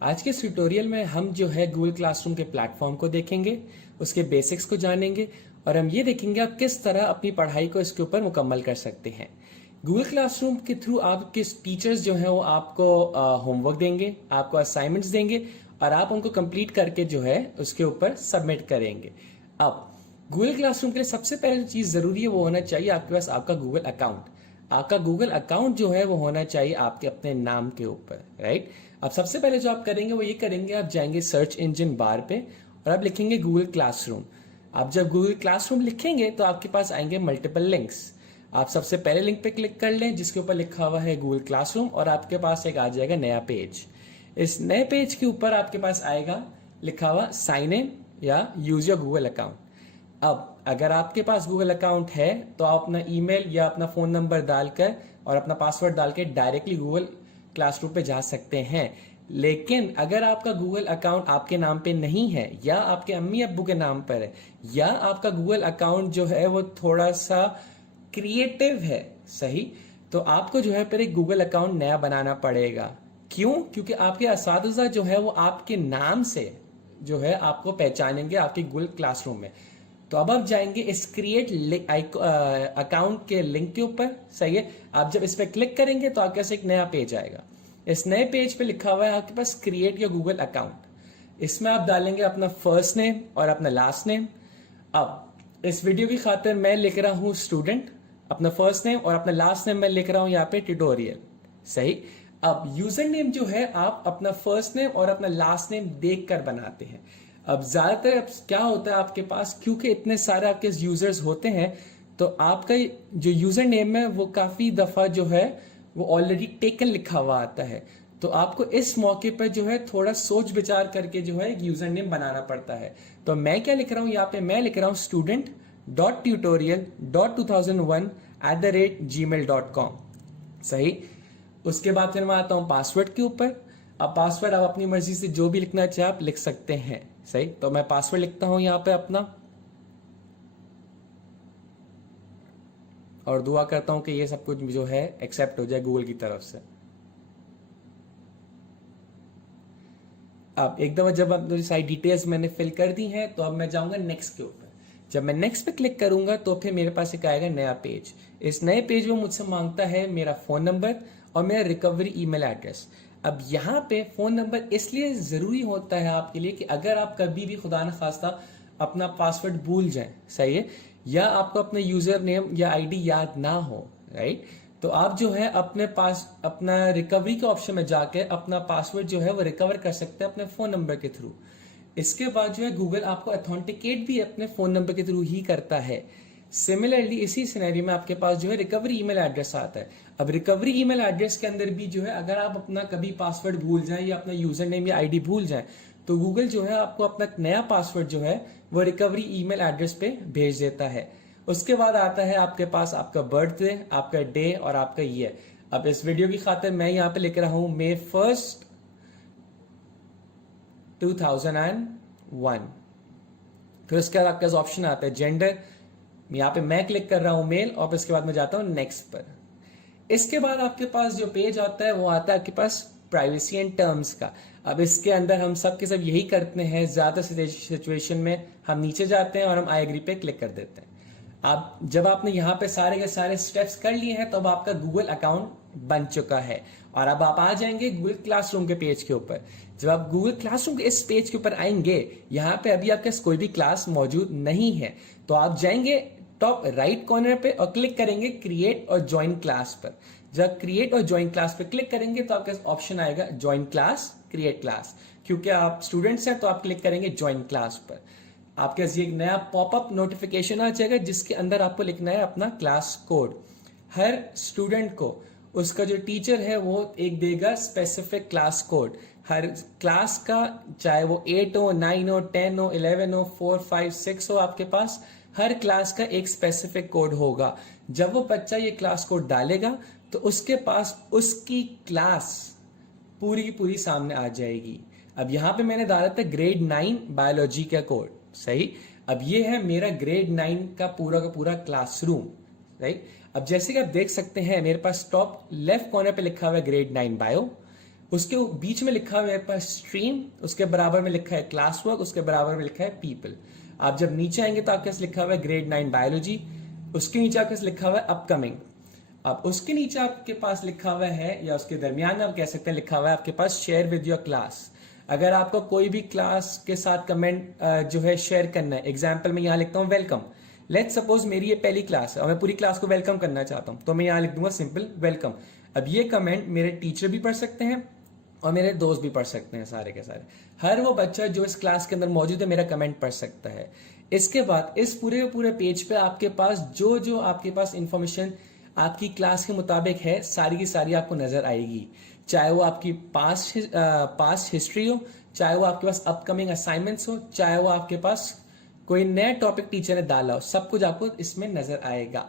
आज के इस ट्यूटोरियल में हम जो है गूगल क्लासरूम के प्लेटफॉर्म को देखेंगे, उसके बेसिक्स को जानेंगे और हम ये देखेंगे आप किस तरह अपनी पढ़ाई को इसके ऊपर मुकम्मल कर सकते हैं। गूगल क्लासरूम के थ्रू आपके टीचर्स जो हैं वो आपको होमवर्क देंगे, आपको असाइनमेंट्स देंगे और आप उनको कंप्लीट करके जो है उसके ऊपर सबमिट करेंगे। अब गूगल क्लासरूम के लिए सबसे पहले जो चीज़ ज़रूरी है वो होना चाहिए आपके पास आपका गूगल अकाउंट। आपका गूगल अकाउंट जो है वो होना चाहिए आपके अपने नाम के ऊपर, राइट। अब सबसे पहले जो आप करेंगे वो ये करेंगे, आप जाएंगे सर्च इंजन बार पे और आप लिखेंगे गूगल क्लासरूम। आप जब गूगल क्लासरूम लिखेंगे तो आपके पास आएंगे मल्टीपल लिंक्स। आप सबसे पहले लिंक पे क्लिक कर लें जिसके ऊपर लिखा हुआ है गूगल क्लासरूम और आपके पास एक आ जाएगा नया पेज। इस नए पेज के ऊपर आपके पास आएगा लिखा हुआ साइन इन या यूज योर गूगल अकाउंट। अब अगर आपके पास गूगल अकाउंट है तो आप अपना ईमेल या अपना फोन नंबर डालकर और अपना पासवर्ड डाल के डायरेक्टली गूगल क्लासरूम पे जा सकते हैं। लेकिन अगर आपका गूगल अकाउंट आपके नाम पे नहीं है या आपके अम्मी अब्बू के नाम पर है या आपका गूगल अकाउंट जो है वो थोड़ा सा क्रिएटिव है, सही, तो आपको जो है फिर एक गूगल अकाउंट नया बनाना पड़ेगा। क्यों? क्योंकि आपके असातिज़ा जो है वो आपके नाम से जो है आपको पहचानेंगे आपके गूगल क्लासरूम में। तो अब आप जाएंगे इस क्रिएट अकाउंट के लिंक के ऊपर, सही है। आप जब इस पर क्लिक करेंगे तो आपके पास एक नया पेज आएगा। इस नए पेज पे लिखा हुआ है आपके पास क्रिएट योर गूगल अकाउंट। इसमें आप डालेंगे अपना फर्स्ट नेम और अपना लास्ट नेम। अब इस वीडियो की खातिर मैं लिख रहा हूं स्टूडेंट, अपना फर्स्ट नेम और अपना लास्ट नेम मैं लिख रहा हूं यहाँ पे ट्यूटोरियल, सही। अब यूजर नेम जो है आप अपना फर्स्ट नेम और अपना लास्ट नेम देखकर बनाते हैं। अब ज्यादातर क्या होता है आपके पास, क्योंकि इतने सारे आपके यूजर्स होते हैं तो आपका जो यूजर नेम है वो काफी दफा जो है वो ऑलरेडी टेकन लिखा हुआ आता है। तो आपको इस मौके पर जो है थोड़ा सोच विचार करके जो है एक यूजर नेम बनाना पड़ता है। तो मैं क्या लिख रहा हूं यहाँ पे, मैं लिख रहा हूं student.tutorial.2001@gmail.com, सही। उसके बाद फिर मैं आता हूं पासवर्ड के ऊपर। अब पासवर्ड आप अपनी मर्जी से जो भी लिखना चाहे आप लिख सकते हैं, सही। तो मैं पासवर्ड लिखता हूं यहां पे अपना और दुआ करता हूं कि ये सब कुछ जो है एक्सेप्ट हो जाए गूगल की तरफ से। अब एक दफा जब अब सारी डिटेल्स मैंने फिल कर दी हैं तो अब मैं जाऊंगा नेक्स्ट के ऊपर। जब मैं नेक्स्ट पे क्लिक करूंगा तो फिर मेरे पास एक आएगा नया पेज। इस नए पेज में मुझसे मांगता है मेरा फोन नंबर और मेरा रिकवरी ईमेल एड्रेस। अब यहाँ पे फोन नंबर इसलिए जरूरी होता है आपके लिए कि अगर आप कभी भी खुदा न खास्ता अपना पासवर्ड भूल जाएं, सही है, या आपको अपना यूजर नेम या आईडी याद ना हो, राइट, तो आप जो है अपने पास अपना रिकवरी के ऑप्शन में जाके अपना पासवर्ड जो है वो रिकवर कर सकते हैं अपने फोन नंबर के थ्रू। इसके बाद जो है गूगल आपको अथेंटिकेट भी अपने फोन नंबर के थ्रू ही करता है। सिमिलरली इसी सिनेरियो में आपके पास जो है रिकवरी ईमेल एड्रेस आता है। अब रिकवरी ईमेल एड्रेस के अंदर भी जो है अगर आप अपना कभी पासवर्ड भूल जाएं या अपना यूजर नेम या आईडी भूल जाएं तो गूगल जो है आपको अपना नया पासवर्ड जो है वो रिकवरी ईमेल एड्रेस पे भेज देता है। उसके बाद आता है आपके पास आपका बर्थडे, आपका डे और आपका ईयर। अब इस वीडियो की खातिर मैं यहाँ पे लिख रहा हूं May 1st 2001। फिर उसके बाद आपके पास ऑप्शन आता है जेंडर, यहाँ पे मैं क्लिक कर रहा हूं मेल और इसके बाद मैं जाता हूं नेक्स्ट पर। इसके बाद आपके पास जो पेज आता है वो आता है आपके पास प्राइवेसी एंड टर्म्स का। अब इसके अंदर हम सब के सब यही करते हैं, ज्यादा सिचुएशन में हम नीचे जाते हैं और हम आई एग्री पे क्लिक कर देते हैं। आप जब आपने यहाँ पे सारे के सारे स्टेप्स कर लिए हैं तो अब आपका गूगल अकाउंट बन चुका है और अब आप आ जाएंगे गूगल क्लासरूम के पेज के ऊपर। जब आप गूगल क्लासरूम के इस पेज के ऊपर आएंगे, यहाँ पे अभी आपके कोई भी क्लास मौजूद नहीं है, तो आप जाएंगे टॉप राइट कॉर्नर पे और क्लिक करेंगे क्रिएट और ज्वाइन क्लास पर। जब क्रिएट और ज्वाइन क्लास पे क्लिक करेंगे तो आपके ऑप्शन आएगा ज्वाइन क्लास, क्रिएट क्लास। क्योंकि आप स्टूडेंट्स हैं तो आप क्लिक करेंगे ज्वाइन क्लास पर। आपके पास एक नया पॉपअप नोटिफिकेशन आ जाएगा जिसके अंदर आपको लिखना है अपना क्लास कोड। हर स्टूडेंट को उसका जो टीचर है वो एक देगा स्पेसिफिक क्लास कोड हर क्लास का, चाहे वो 8 हो, 9 हो, 10 हो, 11 हो, 4, 5, 6 हो, आपके पास हर क्लास का एक स्पेसिफिक कोड होगा। जब वो बच्चा ये क्लास कोड डालेगा तो उसके पास उसकी क्लास पूरी की पूरी सामने आ जाएगी। अब यहाँ पे मैंने डाला था ग्रेड 9 बायोलॉजी का कोड, सही। अब ये है मेरा ग्रेड 9 का पूरा क्लासरूम, राइट। अब जैसे कि आप देख सकते हैं मेरे पास टॉप लेफ्ट कॉर्नर पे लिखा हुआ है ग्रेड 9 बायो, उसके बीच में लिखा हुआ है पर स्ट्रीम, उसके बराबर में लिखा है क्लास वर्क, उसके बराबर में लिखा है पीपल। आप जब नीचे आएंगे तो आपके पास लिखा हुआ है ग्रेड 9 बायोलॉजी, उसके नीचे आपके पास लिखा हुआ है अपकमिंग। अब उसके नीचे आपके पास लिखा हुआ है, या उसके दरमियान आप कह सकते हैं लिखा हुआ है आपके पास शेयर विद योर क्लास। अगर आपको कोई भी क्लास के साथ कमेंट जो है शेयर करना है, एग्जाम्पल में यहाँ लिखता हूँ वेलकम। लेट्स सपोज मेरी ये पहली क्लास है और मैं पूरी क्लास को वेलकम करना चाहता हूँ, तो मैं यहाँ लिख दूंगा सिंपल वेलकम। अब ये कमेंट मेरे टीचर भी पढ़ सकते हैं और मेरे दोस्त भी पढ़ सकते हैं, सारे के सारे। हर वो बच्चा जो इस क्लास के अंदर मौजूद है मेरा कमेंट पढ़ सकता है। इसके बाद इस पूरे पेज पे आपके पास जो जो आपके पास इंफॉर्मेशन आपकी क्लास के मुताबिक है, सारी की सारी आपको नजर आएगी। चाहे वो आपकी पास्ट हिस्ट्री हो, चाहे वो आपके पास अपकमिंग असाइनमेंट्स हो, चाहे वो आपके पास कोई नया टॉपिक टीचर ने डाला हो, सब कुछ आपको इसमें नजर आएगा।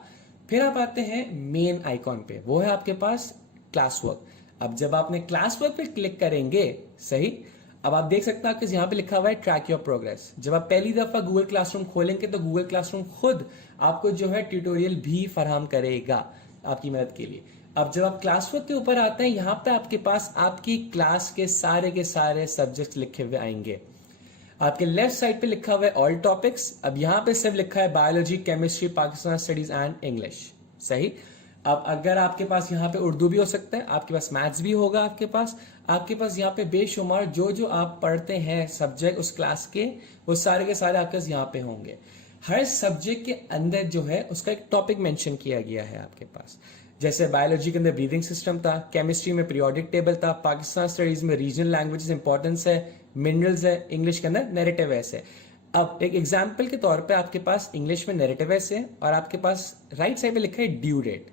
फिर आप आते हैं मेन आइकॉन पे, वो है आपके पास क्लास वर्क। अब जब आपने क्लास वर्क पे क्लिक करेंगे, सही, अब आप देख सकते हैं आपके यहाँ पे लिखा हुआ है ट्रैक योर प्रोग्रेस। जब आप पहली दफा गूगल क्लासरूम खोलेंगे तो गूगल क्लासरूम खुद आपको जो है ट्यूटोरियल भी फराहम करेगा आपकी मदद के लिए। अब जब आप क्लास वर्क के ऊपर आते हैं, यहाँ पे आपके पास आपकी क्लास के सारे सब्जेक्ट लिखे हुए आएंगे। आपके लेफ्ट साइड पे लिखा हुआ है ऑल टॉपिक्स। अब यहाँ पे सिर्फ लिखा है biology, chemistry, Pakistan studies and English, सही। अब अगर आपके पास यहाँ पे उर्दू भी हो सकता है, आपके पास मैथ्स भी होगा, आपके पास यहाँ पे बेशुमार जो जो आप पढ़ते हैं सब्जेक्ट उस क्लास के, वो सारे के सारे आपके पास यहाँ पे होंगे। हर सब्जेक्ट के अंदर जो है उसका एक टॉपिक मेंशन किया गया है आपके पास। जैसे बायोलॉजी के अंदर ब्रीदिंग सिस्टम था, केमिस्ट्री में पीरियोडिक टेबल था, पाकिस्तान स्टडीज में रीजनल लैंग्वेजेस इंपॉर्टेंस है, मिनरल्स है, इंग्लिश के अंदर नैरेटिव है। अब एक एग्जाम्पल के तौर पे आपके पास इंग्लिश में नैरेटिव है और आपके पास राइट साइड पे लिखा है ड्यू डेट।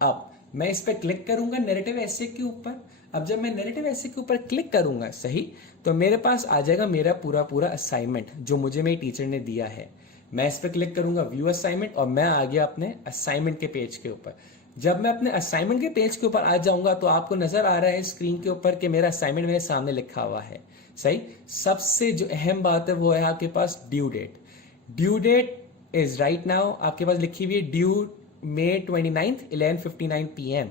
अब मैं इस पे क्लिक करूंगा नैरेटिव ऐसे के ऊपर। अब जब मैं नैरेटिव ऐसे के ऊपर क्लिक करूंगा, सही, तो मेरे पास आ जाएगा मेरा पूरा असाइनमेंट जो मुझे मेरी टीचर ने दिया है। मैं इस पे क्लिक करूंगा व्यू असाइनमेंट और मैं आ गया अपने असाइनमेंट के पेज के ऊपर। जब मैं अपने असाइनमेंट के पेज के ऊपर आ जाऊंगा तो आपको नजर आ रहा है स्क्रीन के ऊपर कि मेरा असाइनमेंट मेरे सामने लिखा हुआ है, सही। सबसे जो अहम बात है वो है आपके पास due date. Due date is right now आपके पास लिखी हुई है ड्यू May 29th 11:59 PM।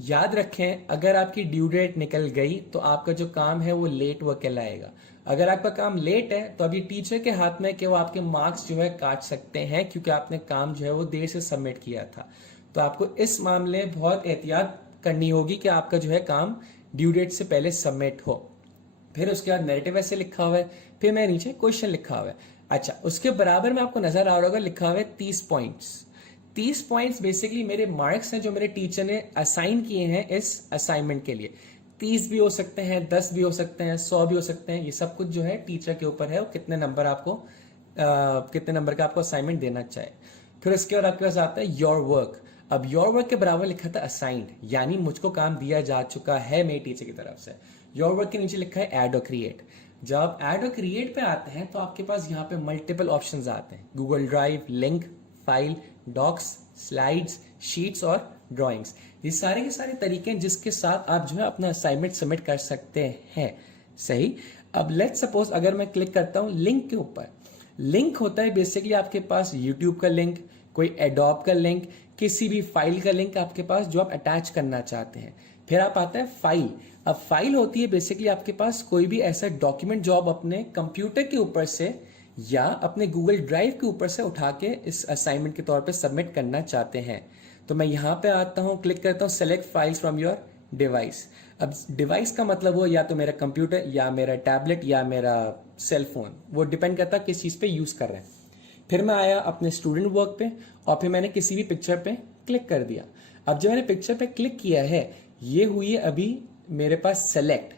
याद रखें, अगर आपकी ड्यू डेट निकल गई तो आपका जो काम है वो लेट वर्क कहलाएगा। अगर आपका काम लेट है तो अभी टीचर के हाथ में कि वो आपके मार्क्स जो है काट सकते हैं, क्योंकि आपने काम जो है वो देर से सबमिट किया था। तो आपको इस मामले में बहुत एहतियात करनी होगी कि आपका जो है काम ड्यू डेट से पहले सबमिट हो। फिर उसके बाद नैरेटिव ऐसे लिखा हुआ है, फिर मैं नीचे क्वेश्चन लिखा हुआ है। अच्छा, उसके बराबर में आपको नजर आ रहा होगा लिखा हुआ है 30 पॉइंट्स। 30 पॉइंट्स बेसिकली मेरे मार्क्स हैं जो मेरे टीचर ने असाइन किए हैं इस असाइनमेंट के लिए। 30 भी हो सकते हैं, 10 भी हो सकते हैं, 100 भी हो सकते हैं। ये सब कुछ जो है टीचर के ऊपर है, वो कितने नंबर का आपको असाइनमेंट देना चाहे। फिर उसके बाद आपके पास आता है योर वर्क। अब योर वर्क के बराबर लिखा था असाइंड, यानी मुझको काम दिया जा चुका है मेरी टीचर की तरफ से। योर वर्क के नीचे लिखा है ऐड और क्रिएट। जब आप ऐड और क्रिएट पे आते हैं तो आपके पास यहाँ पे मल्टीपल ऑप्शंस आते हैं, Google drive, link, file, docs, slides, sheets और ड्राइंग्स। ये सारे के सारे तरीके हैं जिसके साथ आप जो है अपना असाइनमेंट सबमिट कर सकते हैं, सही। अब लेट्स सपोज अगर मैं क्लिक करता हूं लिंक के ऊपर। लिंक होता है बेसिकली आपके पास यूट्यूब का लिंक, कोई एडोब का लिंक, किसी भी फाइल का लिंक आपके पास जो आप अटैच करना चाहते हैं। फिर आप आता है फाइल। अब फाइल होती है बेसिकली आपके पास कोई भी ऐसा डॉक्यूमेंट जो आप अपने कंप्यूटर के ऊपर से या अपने गूगल ड्राइव के ऊपर से उठा के इस असाइनमेंट के तौर पे सबमिट करना चाहते हैं। तो मैं यहाँ पे आता हूँ, क्लिक करता हूँ select files from your device. अब डिवाइस का मतलब वो या तो मेरा कंप्यूटर या मेरा टैबलेट या मेरा सेल फोन, वो डिपेंड करता है किस चीज़ पे यूज़ कर रहे हैं। फिर मैं आया अपने स्टूडेंट वर्क पे और फिर मैंने किसी भी पिक्चर पे क्लिक कर दिया। अब जब मैंने पिक्चर पे क्लिक किया है, ये हुई है अभी मेरे पास सेलेक्ट।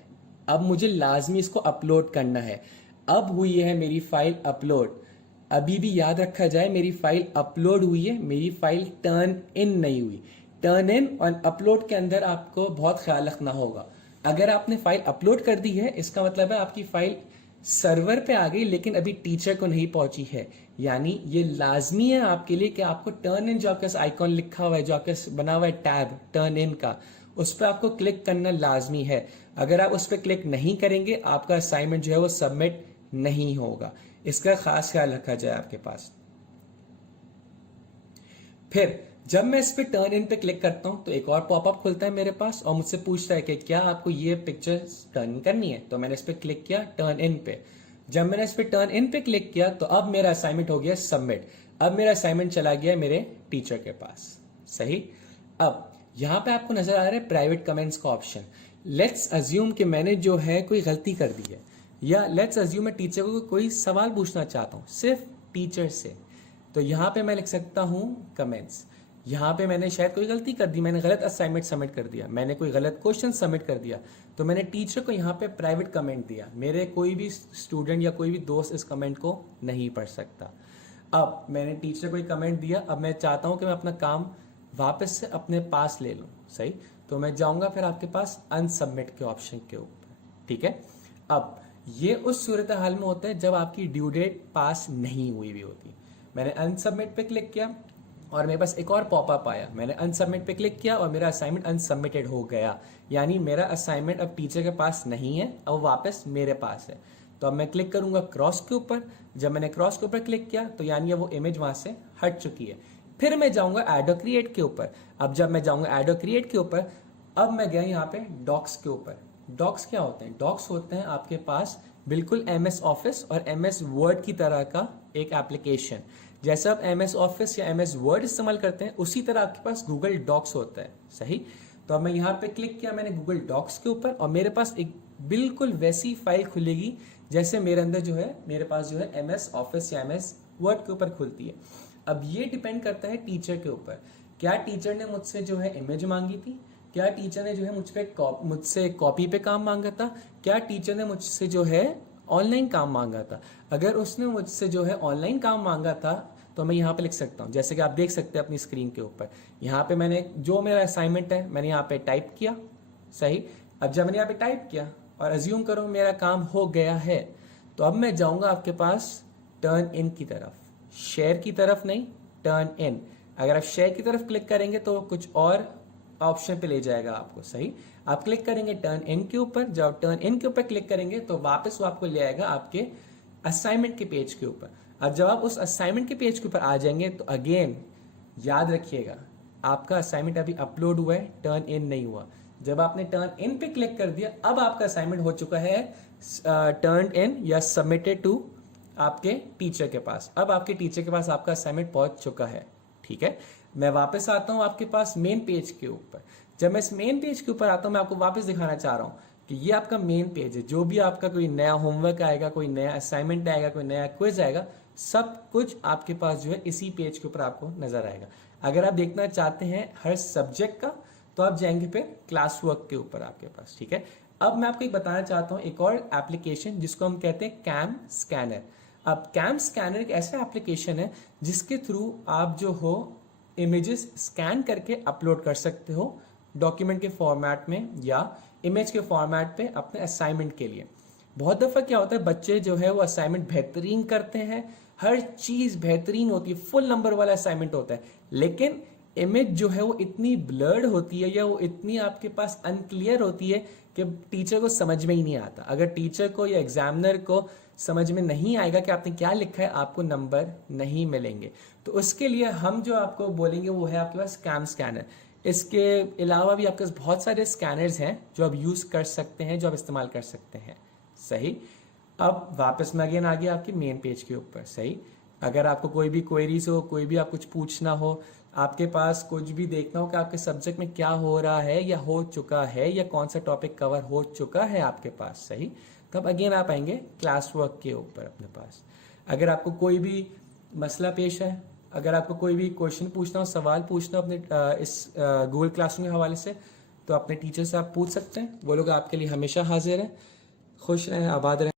अब मुझे लाजमी इसको अपलोड करना है। अब हुई है मेरी फाइल अपलोड। अभी भी याद रखा जाए मेरी फाइल अपलोड हुई है, मेरी फाइल टर्न इन नहीं हुई। टर्न इन और अपलोड के अंदर आपको बहुत ख्याल रखना होगा। अगर आपने फाइल अपलोड कर दी है, इसका मतलब है आपकी फाइल सर्वर पे आ गई लेकिन अभी टीचर को नहीं पहुंची है। यानी ये लाजमी है आपके लिए कि आपको टर्न इन, जो आपके आइकॉन लिखा हुआ है, जो आपके बना हुआ है टैब टर्न इन का, उस पर आपको क्लिक करना लाजमी है। अगर आप उस पर क्लिक नहीं करेंगे आपका असाइनमेंट जो है वो सबमिट नहीं होगा। इसका खास ख्याल रखा जाए आपके पास। फिर जब मैं इस पे टर्न इन पे क्लिक करता हूं तो एक और पॉपअप खुलता है मेरे पास और मुझसे पूछता है कि क्या आपको ये पिक्चर टर्न करनी है। तो मैंने इस पे क्लिक किया टर्न इन पे। जब मैंने इस पे टर्न इन पे क्लिक किया तो अब मेरा असाइनमेंट हो गया सबमिट। अब मेरा असाइनमेंट चला गया मेरे टीचर के पास। सही। अब यहां पे आपको नजर आ रहा है प्राइवेट कमेंट्स का ऑप्शन। लेट्स अज्यूम कि मैंने जो है कोई गलती कर दी है, या लेट्स अज्यूम मैं टीचर को कोई सवाल पूछना चाहता हूं सिर्फ टीचर से। तो यहां पे मैं लिख सकता हूं कमेंट्स। यहाँ पे मैंने शायद कोई गलती कर दी, मैंने गलत असाइनमेंट सबमिट कर दिया, मैंने कोई गलत क्वेश्चन सबमिट कर दिया, तो मैंने टीचर को यहाँ पे प्राइवेट कमेंट दिया। मेरे कोई भी स्टूडेंट या कोई भी दोस्त इस कमेंट को नहीं पढ़ सकता। अब मैंने टीचर को कमेंट दिया, अब मैं चाहता हूँ कि मैं अपना काम वापस से अपने पास ले लूँ। सही। तो मैं जाऊँगा फिर आपके पास अनसबमिट के ऑप्शन के ऊपर। ठीक है। अब ये उस सूरत हाल में होता है जब आपकी ड्यू डेट पास नहीं हुई भी होती। मैंने अनसबमिट पे क्लिक किया और मेरे पास एक और पॉपअप आया, मैंने अनसबमिट पे क्लिक किया और मेरा असाइनमेंट अनसबमिटेड हो गया। यानी मेरा असाइनमेंट अब टीचर के पास नहीं है, अब वापस मेरे पास है। तो अब मैं क्लिक करूंगा क्रॉस के ऊपर। जब मैंने क्रॉस के ऊपर क्लिक किया तो यानी वो इमेज वहां से हट चुकी है। फिर मैं जाऊंगा ऐड और क्रिएट के ऊपर। अब जब मैं जाऊंगा ऐड और क्रिएट के ऊपर, अब मैं गया यहाँ पे डॉक्स के ऊपर। डॉक्स क्या होते हैं? डॉक्स होते हैं आपके पास बिल्कुल MS ऑफिस और MS वर्ड की तरह का एक एप्लीकेशन। जैसे आप MS ऑफिस या MS वर्ड इस्तेमाल करते हैं उसी तरह आपके पास गूगल डॉक्स होता है। सही। तो अब मैं यहाँ पे क्लिक किया मैंने गूगल डॉक्स के ऊपर और मेरे पास एक बिल्कुल वैसी फाइल खुलेगी जैसे मेरे अंदर जो है मेरे पास जो है MS ऑफिस या MS वर्ड के ऊपर खुलती है। अब ये डिपेंड करता है टीचर के ऊपर। क्या टीचर ने मुझसे जो है इमेज मांगी थी, क्या टीचर ने जो है मुझसे कॉपी पे काम मांगा था, क्या टीचर ने मुझसे जो है ऑनलाइन काम मांगा था। अगर उसने मुझसे जो है ऑनलाइन काम मांगा था तो मैं यहाँ पे लिख सकता हूँ, जैसे कि आप देख सकते हैं अपनी स्क्रीन के ऊपर। यहाँ पे मैंने जो मेरा असाइनमेंट है मैंने यहाँ पे टाइप किया। सही। अब जब मैंने यहाँ पे टाइप किया और अज्यूम करो मेरा काम हो गया है, तो अब मैं जाऊंगा आपके पास टर्न इन की तरफ, शेयर की तरफ नहीं, टर्न इन। अगर आप शेयर की तरफ क्लिक करेंगे तो कुछ और ऑप्शन पे ले जाएगा आपको। सही। आप क्लिक करेंगे टर्न इन के ऊपर। जब टर्न इन के ऊपर क्लिक करेंगे तो वापस वो आपको ले आएगा आपके असाइनमेंट के पेज के ऊपर। अब जब आप उस असाइनमेंट के पेज के ऊपर आ जाएंगे तो अगेन याद रखिएगा आपका असाइनमेंट अभी अपलोड हुआ है, टर्न इन नहीं हुआ। जब आपने टर्न इन पे क्लिक कर दिया अब आपका असाइनमेंट हो चुका है टर्न इन या सबमिटेड टू आपके टीचर के पास। अब आपके टीचर के पास आपका असाइनमेंट पहुंच चुका है। ठीक है। मैं वापस आता हूं आपके पास मेन पेज के ऊपर। जब मैं इस मेन पेज के ऊपर आता हूं मैं आपको वापस दिखाना चाह रहा हूं कि ये आपका मेन पेज है। जो भी आपका कोई नया होमवर्क आएगा, कोई नया असाइनमेंट आएगा, कोई नया क्विज आएगा, सब कुछ आपके पास जो है इसी पेज के ऊपर आपको नजर आएगा। अगर आप देखना चाहते हैं हर सब्जेक्ट का तो आप जाएंगे फिर क्लास वर्क के ऊपर आपके पास। ठीक है। अब मैं आपको एक बताना चाहता हूं एक और एप्लीकेशन जिसको हम कहते हैं कैम स्कैनर। अब कैम स्कैनर एक ऐसा एप्लीकेशन है जिसके थ्रू आप जो हो इमेजेस स्कैन करके अपलोड कर सकते हो डॉक्यूमेंट के फॉर्मेट में या इमेज के फॉर्मेट पे अपने असाइनमेंट के लिए। बहुत दफा क्या होता है बच्चे जो है वो असाइनमेंट बेहतरीन करते हैं, हर चीज बेहतरीन होती है, फुल नंबर वाला असाइनमेंट होता है, लेकिन इमेज जो है वो इतनी ब्लर्ड होती है या वो इतनी आपके पास अनक्लियर होती है कि टीचर को समझ में ही नहीं आता। अगर टीचर को या एग्जामिनर को समझ में नहीं आएगा कि आपने क्या लिखा है आपको नंबर नहीं मिलेंगे। तो उसके लिए हम जो आपको बोलेंगे वो है आपके पास कैम स्कैनर। इसके अलावा भी आपके पास बहुत सारे स्कैनर्स हैं जो आप यूज कर सकते हैं, जो आप इस्तेमाल कर सकते हैं। सही। अब वापस मैं अगेन आ गया आपके मेन पेज के ऊपर। सही। अगर आपको कोई भी क्वेरीज हो, कोई भी आप कुछ पूछना हो, आपके पास कुछ भी देखना हो कि आपके सब्जेक्ट में क्या हो रहा है या हो चुका है या कौन सा टॉपिक कवर हो चुका है आपके पास। सही। तब अगेन आप आएंगे क्लास वर्क के ऊपर अपने पास। अगर आपको कोई भी मसला पेश है, अगर आपको कोई भी क्वेश्चन पूछना हो, सवाल पूछना हो अपने इस गूगल क्लासरूम के हवाले से, तो अपने टीचर से आप पूछ सकते हैं। वो लोग आपके लिए हमेशा हाजिर हैं। खुश रहें, आबाद रहें।